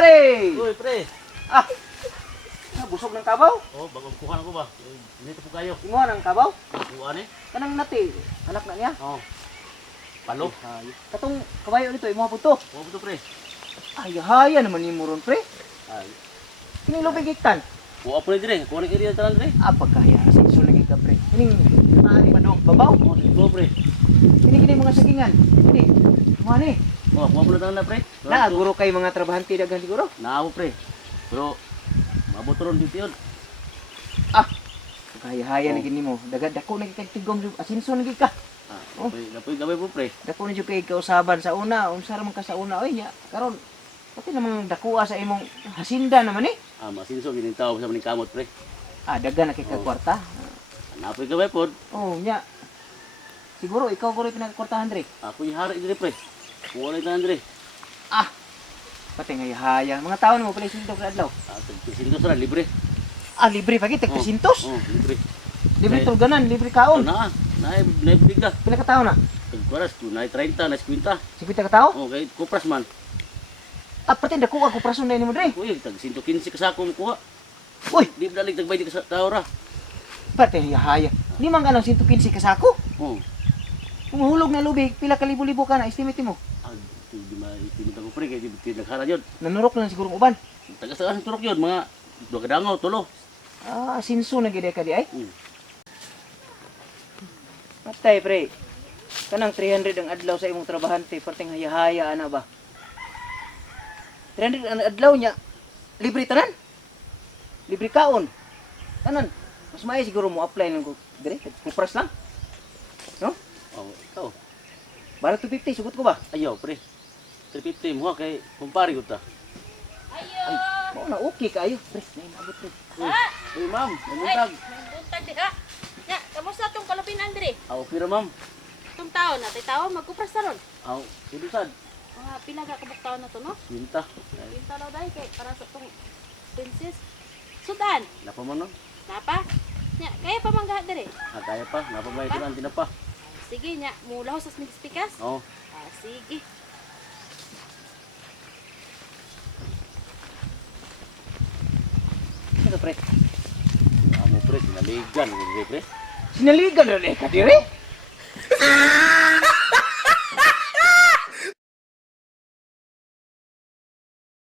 pare! Uy, pre. Ah! Busog ng kabaw? Oh, bagong kuha na ko ba? Dito po kayo. Imo ng kabaw? Kuha ni? Kanang nati, anak na niya. Oh. Palo. Katong kabayo nito, imo po to. Kuha po to, pre. Ay, haya naman ni ron, pre. Ay. Kining lubig hektan. Kuha po na dire. Kuha na area talan dire. Ah, pagkaya, sinso lagi ka, pre. Kining, naani pa doon, babaw. Oh, dito, pre. Kining mga sagingan. Kini, mga ni. Oh, kuha po na talan na, pre. Na, guro kay mga trabahante dagan siguro. Naawo, pre. Pero, mabuto ron dito yun. Ah, kaya-haya na gini mo. Dako na kay tigom, asinso na ka. Ah, Oh. napoy gabay po, pre. Dako na kay kausaban sa una, unsa man ka sa una, oy nya. Karon, pati namang dakuha sa imong hasinda naman eh. Ah, masinso gining tao sa maning kamot, pre. Ah, dagan na kay Oh. kwarta. Napoy gabay po. Oh, nya. Siguro ikaw ko rin pinagkwartahan, Dre. Ako yung hari dire, pre. Kuha na talan dire. Ah, pati ngayahaya. Mga tao na mo pala sinto kada adlaw. Ah, tagsinto sa libre. Ah, libre pa kita, Oh. kasintos. Oh, libre. Libre Ay. tulganan, libre Oh, kaon. naibig ka. Pila ka tao na? Tagparas, na 30, na 50. 50 ka tao? Oh, kahit kupras man. Ah, pati dakuha ko prason na mo, Dre. Uy, tag 115 ka sa akong kuha. Uy, Di ba dalig tag 20 ka sa tao ra? pati ngayahaya. Di man ka lang 115 ka sako. Oh. Kung hulog na lubig, pila ka libo-libo ka na, estimate mo. Ah, di ma-estimate ako pre, kaya di naghala yun. Nanurok na lang siguro uban. Taga-taga turok yun, mga 2 kadangaw, tulo. Ah, sinso na gid ka di ay. Hmm. Patay, pre. Kanang 300 ang adlaw sa imong trabahante, perting hayahaya ana ba? 300 ang adlaw niya. Libre tanan. Libre kaon. Tanan. Mas maayo siguro mo apply lang ko. Dire, kupras lang. No? Oh, ikaw. Bara 250 sugot ko ba? Ayaw, pre. 350 mo kay kumpare ko ta. Ay, mo na okay kayo, pre. Nay nabot pre. Uy, ma'am, namuntag. Buntag di ha. Ya, kamusta tong kalupinan diri? Ah, okay ra, ma'am. Tong taon na, tay taon magkupras na ron. Ah, sidusan. Mga pila ka kabuk taon na to, no? Minta. Pinta daw dai kay para sa tong princess. Sudan, Napa mo no? napa? Nya, kaya pa manggahat diri. Ah, kaya pa. Napa ba ito ang tinapa? Sige nya, mulaw sa spikas. Oh. Ah, sige. Ano pre? Amo pre, sinaligan. Pre. Sinaligan ra ka dire?